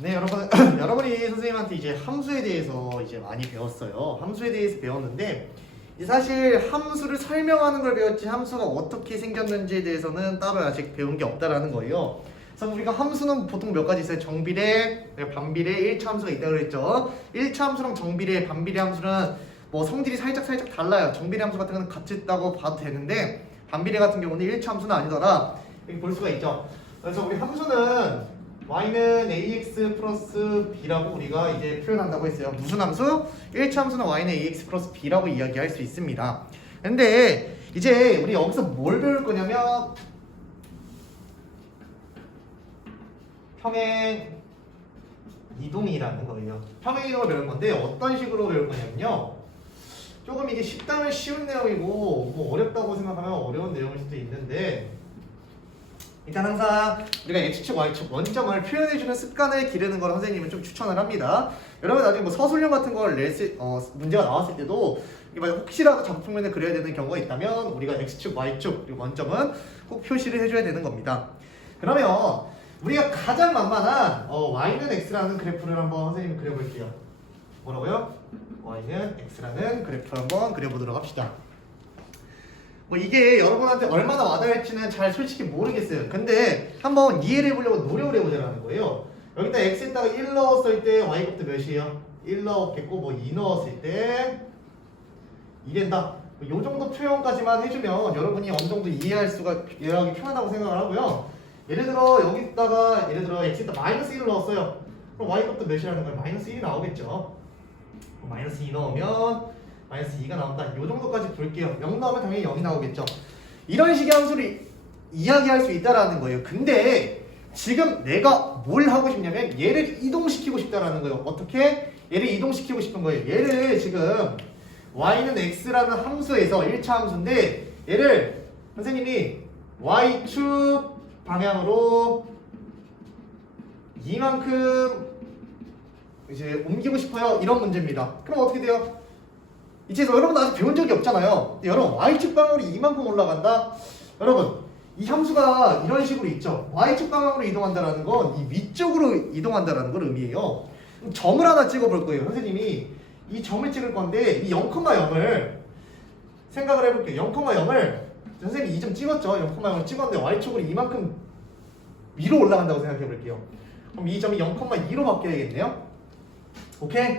네, 여러분, 여러분이 선생님한테 이제 함수에 대해서 이제 많이 배웠어요. 함수에 대해서 배웠는데, 이제 사실 함수를 설명하는 걸 배웠지 함수가 어떻게 생겼는지에 대해서는 따로 아직 배운 게 없다라는 거예요. 그래서 우리가 함수는 보통 몇 가지 있어요. 정비례, 반비례, 1차 함수가 있다고 그랬죠. 1차 함수랑 정비례, 반비례 함수는 뭐 성질이 살짝 달라요. 정비례 함수 같은 거는 같이 있다고 봐도 되는데, 반비례 같은 경우는 1차 함수는 아니더라. 이렇게 볼 수가 있죠. 그래서 우리 함수는 y는 ax 플러스 b라고 우리가 이제 표현한다고 했어요. 무슨 함수? 1차 함수는 y는 ax 플러스 b라고 이야기할 수 있습니다. 근데 이제 우리 여기서 뭘 배울 거냐면 평행 이동이라는 거예요. 평행 이동을 배울 건데 어떤 식으로 배울 거냐면요. 조금 이게 쉽다면 쉬운 내용이고 뭐 어렵다고 생각하면 어려운 내용일 수도 있는데, 일단 항상 우리가 x축, y축 원점을 표현해주는 습관을 기르는 걸 선생님은 좀 추천을 합니다. 여러분 나중에 뭐 서술형 같은 걸 문제가 나왔을 때도 혹시라도 잡譜면에 그려야 되는 경우가 있다면 우리가 x축, y축 그리고 원점은 꼭 표시를 해줘야 되는 겁니다. 그러면 우리가 가장 만만한 y는 x라는 그래프를 한번 선생님이 그려볼게요. 뭐라고요? y는 x라는 그래프를 한번 그려보도록 합시다. 뭐 이게 여러분한테 얼마나 와닿을지는 잘 솔직히 모르겠어요. 근데 한번 이해를 해보려고 노력을 해보자는 거예요. 여기다 x에다가 1 넣었을 때 y값도 몇이에요? 1 넣었겠고 뭐 2 넣었을 때 2된다. 이 정도 표현까지만 해주면 여러분이 어느 정도 이해하기 편하다고 생각을 하고요. 예를 들어 여기다가 예를 들어 x에다 마이너스 1을 넣었어요. 그럼 y값도 몇이라는 거예요? 마이너스 1이 나오겠죠. 마이너스 2 넣으면 마이너스 2가 나온다. 이 정도까지 볼게요. 0 나오면 당연히 0이 나오겠죠. 이런 식의 함수를 이야기할 수 있다라는 거예요. 근데 지금 내가 뭘 하고 싶냐면 얘를 이동시키고 싶다라는 거예요. 어떻게? 얘를 이동시키고 싶은 거예요. 얘를 지금 y는 x라는 함수에서 1차 함수인데 얘를 선생님이 y축 방향으로 이만큼 이제 옮기고 싶어요. 이런 문제입니다. 그럼 어떻게 돼요? 이제 여러분 아직 배운 적이 없잖아요. 여러분 y축 방향으로 이만큼 올라간다. 여러분 이 함수가 이런 식으로 있죠. y축 방향으로 이동한다라는 건 이 위쪽으로 이동한다라는 걸 의미해요. 그럼 점을 하나 찍어볼 거예요. 선생님이 이 점을 찍을 건데 이 0,0을 생각을 해볼게요. 0,0을 선생님이 이 점 찍었죠. 0,0을 찍었는데 y축으로 이만큼 위로 올라간다고 생각해 볼게요. 그럼 이 점이 0,2로 바뀌어야겠네요. 오케이?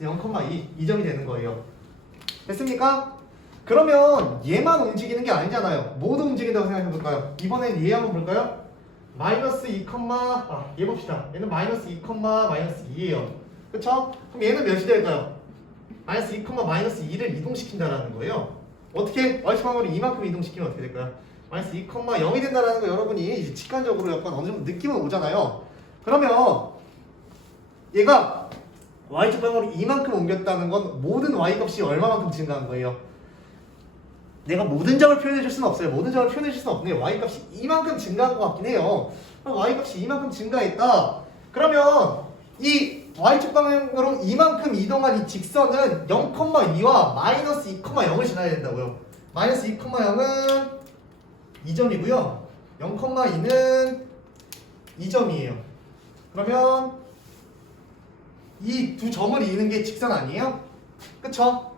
0,2 이 점이 되는 거예요. 됐습니까? 그러면 얘만 움직이는 게 아니잖아요. 모두 움직인다고 생각해 볼까요? 이번엔 얘 한번 볼까요? 마이너스 2, 얘 봅시다. 얘는 마이너스 2, 마이너스 2예요. 그쵸? 그럼 얘는 몇이 될까요? 마이너스 2, 마이너스 2를 이동시킨다라는 거예요. 어떻게? y축방으로 이만큼 이동시키면 어떻게 될까요? 마이너스 2, 0이 된다라는 거 여러분이 이제 직관적으로 약간 어느 정도 느낌은 오잖아요. 그러면 얘가 y축 방향으로 이만큼 옮겼다는 건 모든 y값이 얼마만큼 증가한 거예요? 내가 모든 점을 표현해 줄 수는 없어요. 모든 점을 표현해 줄 수는 없네요. y값이 이만큼 증가한 것 같긴 해요. 그럼 y값이 이만큼 증가했다. 그러면 이 y축 방향으로 이만큼 이동한 이 직선은 0,2와 마이너스 2,0을 지나야 된다고요. 마이너스 2,0은 2점이고요. 0,2는 2점이에요. 그러면 이 두 점을 이는 게 직선 아니에요? 그쵸?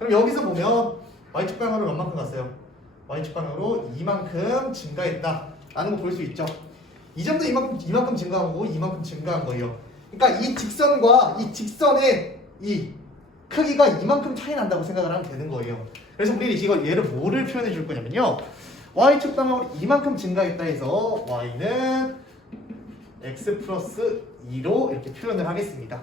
그럼 여기서 보면 y축 방향으로 얼마큼 갔어요? y축 방향으로 이만큼 증가했다 라는 거 볼 수 있죠. 이 점도 이만큼 증가한 거고 이만큼 증가한 거예요. 그러니까 이 직선과 이 직선의 이 크기가 이만큼 차이 난다고 생각을 하면 되는 거예요. 그래서 우리 이걸 얘를 뭐를 표현해 줄 거냐면요, y축 방향으로 이만큼 증가했다 해서 y는 x 플러스 2로 이렇게 표현을 하겠습니다.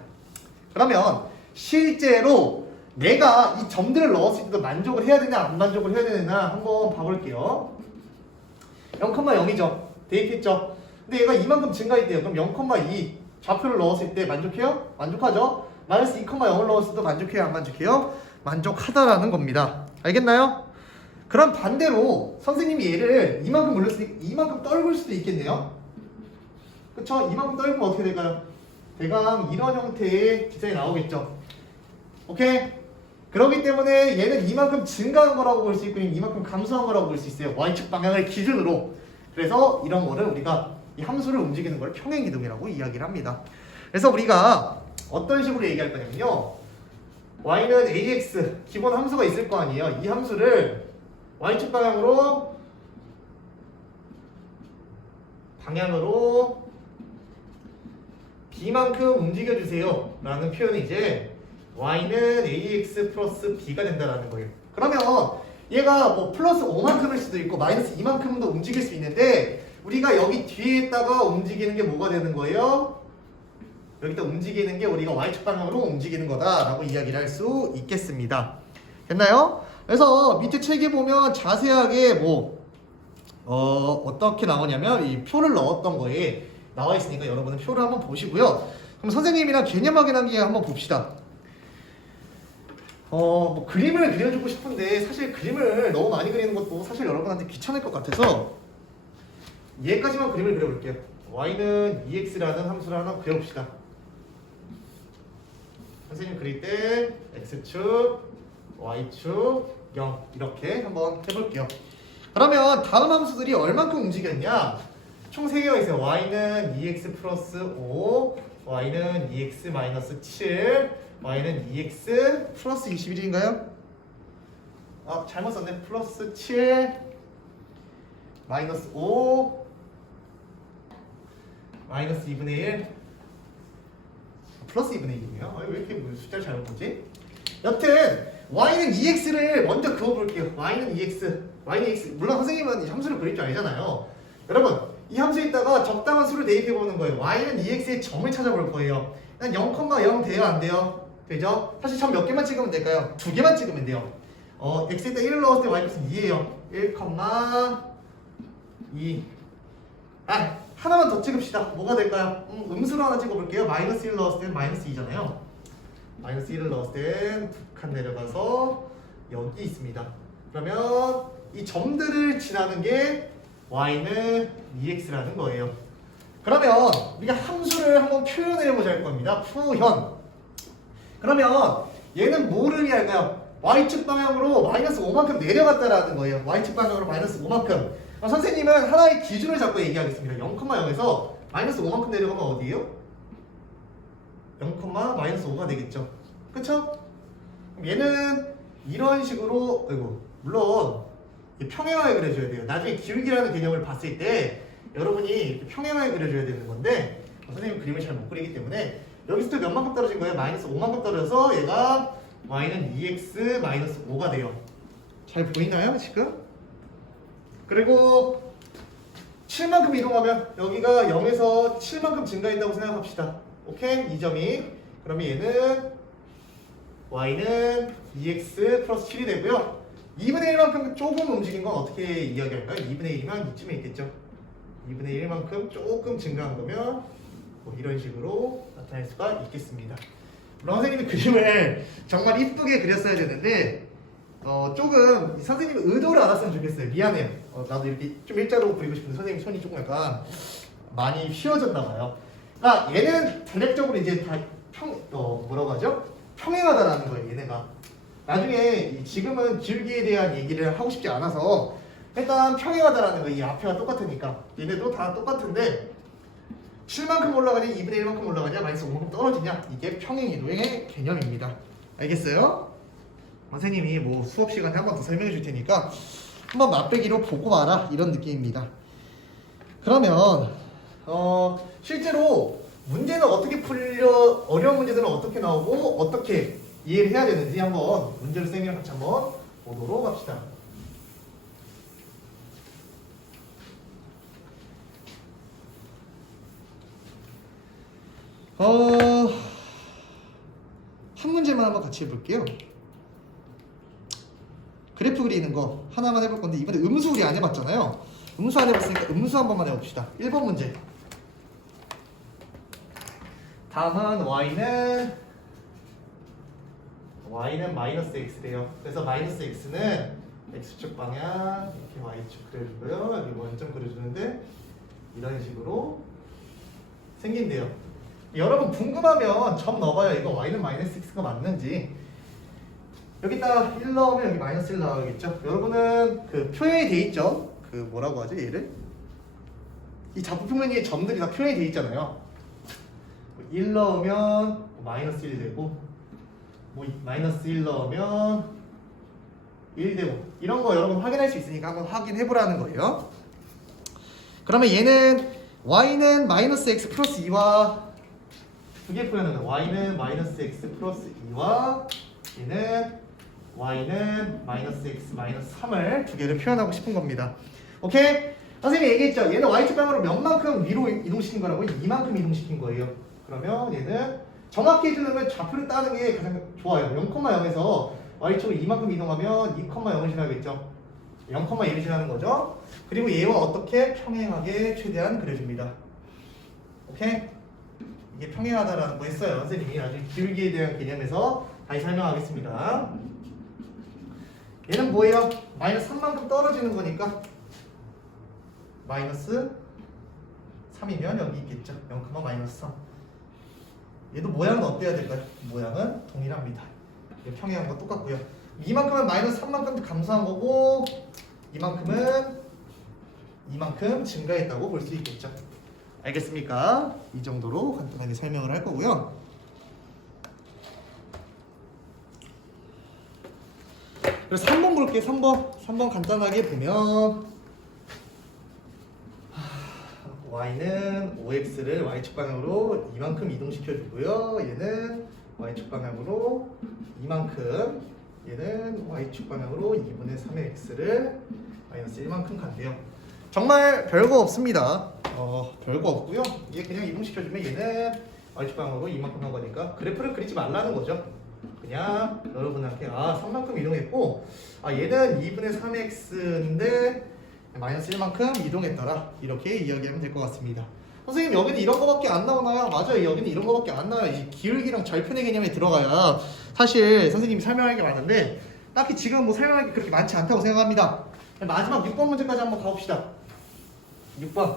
그러면 실제로 내가 이 점들을 넣었을 때도 만족을 해야 되냐 안 만족을 해야 되냐 한번 봐볼게요. 0,0이죠. 대입했죠. 근데 얘가 이만큼 증가했대요. 그럼 0,2 좌표를 넣었을 때 만족해요? 만족하죠. 마이너스 2,0을 넣었을 때 만족해요? 안 만족해요? 만족하다라는 겁니다. 알겠나요? 그럼 반대로 선생님이 얘를 이만큼 올렸으니까 이만큼 떨굴 수도 있겠네요. 그쵸? 이만큼 떨구면 어떻게 될까요? 대강 이런 형태의 기장이 나오겠죠. 오케이? 그렇기 때문에 얘는 이만큼 증가한 거라고 볼 수 있고 이만큼 감소한 거라고 볼 수 있어요. y축 방향을 기준으로. 그래서 이런 거를 우리가 이 함수를 움직이는 걸 평행이동이라고 이야기를 합니다. 그래서 우리가 어떤 식으로 얘기할 거냐면요. y는 ax 기본 함수가 있을 거 아니에요. 이 함수를 y축 방향으로 b만큼 움직여주세요 라는 표현이 이제 y는 ax 플러스 b가 된다라는 거예요. 그러면 얘가 뭐 플러스 5만큼일 수도 있고 마이너스 2만큼도 움직일 수 있는데 우리가 여기 뒤에다가 움직이는 게 뭐가 되는 거예요? 여기다 움직이는 게 우리가 y축 방향으로 움직이는 거다라고 이야기를 할 수 있겠습니다. 됐나요? 그래서 밑에 책에 보면 자세하게 어떻게 나오냐면 이 표를 넣었던 거에 나와 있으니까 여러분은 표를 한번 보시고요. 그럼 선생님이랑 개념 확인하기 한번 봅시다. 뭐 그림을 그려주고 싶은데 사실 그림을 너무 많이 그리는 것도 사실 여러분한테 귀찮을 것 같아서 얘까지만 그림을 그려볼게요. y는 2x라는 함수를 하나 그려봅시다. 선생님 그릴 때 x축, y축, 0 이렇게 한번 해볼게요. 그러면 다음 함수들이 얼만큼 움직였냐? 총 3개가 있어요. y는 2x 플러스 5, y는 2x 마이너스 7, y는 2x 플러스 21인가요? 잘못 썼네. 플러스 7 마이너스 5 마이너스 2분의 1 플러스 2분의 1이네요. 왜 이렇게 숫자를 잘못 보지? 여튼 y는 2x를 먼저 그어볼게요. y는 2x y는 x 물론 선생님은 이 함수를 그릴 줄 알잖아요. 여러분 이 함수에 있다가 적당한 수를 대입해보는 거예요. y는 2x의 점을 찾아볼 거예요. 0,0 돼요? 안 돼요? 되죠? 사실 점 몇 개만 찍으면 될까요? 2개만 찍으면 돼요. x에다 1을 넣었을 때 y값은 2예요. 1,2 하나만 더 찍읍시다. 뭐가 될까요? 음수로 하나 찍어볼게요. 마이너스 1 넣었을 땐 마이너스 2잖아요. 마이너스 1을 넣었을 땐 두 칸 내려가서 여기 있습니다. 그러면 이 점들을 지나는 게 y는 2x라는 거예요. 그러면 우리가 함수를 한번 표현해보자 할 겁니다. 표현. 그러면 얘는 뭐를 이해할까요? y축 방향으로 마이너스 5만큼 내려갔다라는 거예요. y축 방향으로 마이너스 5만큼. 선생님은 하나의 기준을 잡고 얘기하겠습니다. 0,0에서 마이너스 5만큼 내려가면 어디예요? 0, 마이너스 5가 되겠죠. 그쵸? 얘는 이런 식으로 물론 평행하게 그려줘야 돼요. 나중에 기울기라는 개념을 봤을 때 여러분이 평행하게 그려줘야 되는 건데 선생님 그림을 잘 못 그리기 때문에 여기서 또 몇만큼 떨어진 거예요? 마이너스 5만큼 떨어져서 얘가 y는 2x 마이너스 5가 돼요. 잘 보이나요 지금? 그리고 7만큼 이동하면 여기가 0에서 7만큼 증가했다고 생각합시다. 오케이? 이 점이 그러면 얘는 y는 2x 플러스 7이 되고요. 2분의 1만큼 조금 움직인 건 어떻게 이야기할까요? 2분의 1이면 이쯤에 있겠죠. 2분의 1만큼 조금 증가한 거면 뭐 이런 식으로 나타낼 수가 있겠습니다. 물론 선생님이 그림을 정말 이쁘게 그렸어야 되는데 조금 선생님이 의도를 알았으면 좋겠어요. 미안해요. 나도 이렇게 좀 일자로 그리고 싶은데 선생님 손이 조금 약간 많이 휘어졌나 봐요. 그러니까 얘는 대략적으로 이제 다 뭐라고 하죠? 평행하다라는 거예요. 얘네가 나중에 지금은 기울기에 대한 얘기를 하고 싶지 않아서 일단 평행하다라는 거예요. 이 앞에가 똑같으니까 얘네도 다 똑같은데 7만큼 올라가냐 2분의 1만큼 올라가냐 마이너스 5만큼 떨어지냐 이게 평행이동의 개념입니다. 알겠어요? 선생님이 뭐 수업 시간에 한 번 더 설명해 줄 테니까 한번 맛배기로 보고 와라 이런 느낌입니다. 그러면 실제로 문제는 어떻게 풀려 어려운 문제들은 어떻게 나오고 어떻게 이해를 해야 되는지 한번 문제를 선생님이랑 같이 한번 보도록 합시다. 한 문제만 한번 같이 해볼게요. 그래프 그리는 거 하나만 해볼 건데 이번에 음수 우리 안 해봤잖아요. 음수 안 해봤으니까 음수 한 번만 해봅시다. 1번 문제. 다음은 y는 마이너스 x래요. 그래서 마이너스 x는 x축 방향 이렇게 y축 그려주고요. 여기 원점 그려주는데 이런 식으로 생긴대요. 여러분 궁금하면 점 넣어봐요. 이거 y는 마이너스 x가 맞는지. 여기다 1 넣으면 여기 마이너스 1 나오겠죠. 여러분은 그 표현이 돼 있죠. 그 뭐라고 하죠 얘를? 이 좌표평면에 점들이 다 표현이 돼 있잖아요. 1 넣으면 마이너스 1 되고 마이너스 1 넣으면 1 되고 이런 거 여러분 확인할 수 있으니까 한번 확인해 보라는 거예요. 그러면 얘는 y는 마이너스 x 플러스 2와 두 개 표현하는 거예요. y는 마이너스 x 플러스 2와 얘는 y는 마이너스 x 마이너스 3을 두 개를 표현하고 싶은 겁니다. 오케이? 선생님이 얘기했죠. 얘는 y축 방향으로 몇만큼 위로 이동시킨 거라고? 이만큼 이동시킨 거예요. 그러면 얘는 정확히 해주려면 좌표를 따는 게 가장 좋아요. 0,0에서 y축으로 이만큼 이동하면 2,0을 지나겠죠. 0,1을 지나는 거죠. 그리고 얘와 어떻게 평행하게 최대한 그려줍니다. 오케이? 이게 평행하다라는 거 했어요. 선생님이 나중에 기울기에 대한 개념에서 다시 설명하겠습니다. 얘는 뭐예요? 마이너스 3만큼 떨어지는 거니까 마이너스 3이면 여기 있겠죠. 0, 마이너스 3. 얘도 모양은 어때야 될까요? 모양은 동일합니다. 평행한 거 똑같고요. 이만큼은 마이너스 3만큼 감소한 거고 이만큼은 이만큼 증가했다고 볼 수 있겠죠. 알겠습니까? 이 정도로 간단하게 설명을 할 거고요. 그래서 3번 볼게요. 3번 간단하게 보면 y는 5x를 y축 방향으로 이만큼 이동시켜 주고요. 얘는 y축 방향으로 이만큼, 얘는 y축 방향으로 2분의 3의 x를 마이너스 1만큼 간대요. 정말 별거 없습니다. 별거 없고요. 얘 그냥 이동시켜주면 얘는 y축 방향으로 이만큼 한 거니까 그래프를 그리지 말라는 거죠. 그냥 여러분한테 3만큼 이동했고 얘는 2분의 3의 x인데 마이너스 1만큼 이동했더라. 이렇게 이야기하면 될 것 같습니다. 선생님 여기는 이런 거밖에 안 나오나요? 맞아요. 여기는 이런 거밖에 안 나와요. 이 기울기랑 절편의 개념에 들어가야 사실 선생님이 설명할 게 많은데 딱히 지금 뭐 설명할 게 그렇게 많지 않다고 생각합니다. 마지막 6번 문제까지 한번 가봅시다. 6번.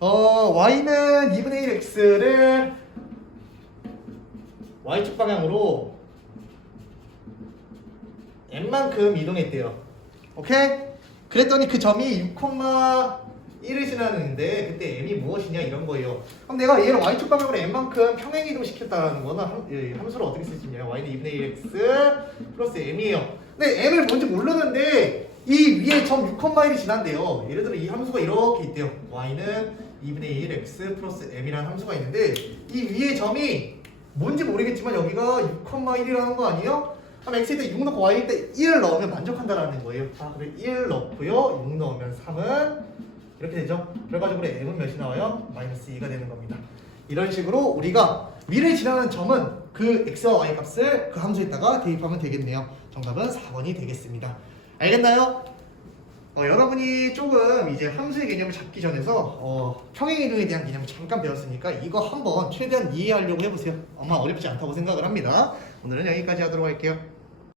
y는 2분의 1 x를 y축 방향으로 n만큼 이동했대요. 오케이? 그랬더니 그 점이 6,1을 지나는데 그때 m이 무엇이냐 이런 거예요. 그럼 내가 얘를 y축 방향으로 n만큼 평행 이동시켰다는 거는 함수를 어떻게 쓸 수 있냐면 y는 2분의 1x 플러스 m이에요. 근데 m을 뭔지 모르는데 이 위에 점 6,1이 지난대요. 예를 들어 이 함수가 이렇게 있대요. y는 2분의 1x 플러스 m이라는 함수가 있는데 이 위에 점이 뭔지 모르겠지만 여기가 6,1이라는 거 아니에요? 그럼 x에 때 6 넣고 y에 때 1 넣으면 만족한다라는 거예요. 그래 1 넣고요. 6 넣으면 3은 이렇게 되죠. 결과적으로 m은 몇이 나와요? 마이너스 2가 되는 겁니다. 이런 식으로 우리가 위를 지나는 점은 그 x와 y 값을 그 함수에다가 대입하면 되겠네요. 정답은 4번이 되겠습니다. 알겠나요? 여러분이 조금 이제 함수의 개념을 잡기 전에서 평행이동에 대한 개념을 잠깐 배웠으니까 이거 한번 최대한 이해하려고 해보세요. 아마 어렵지 않다고 생각을 합니다. 오늘은 여기까지 하도록 할게요.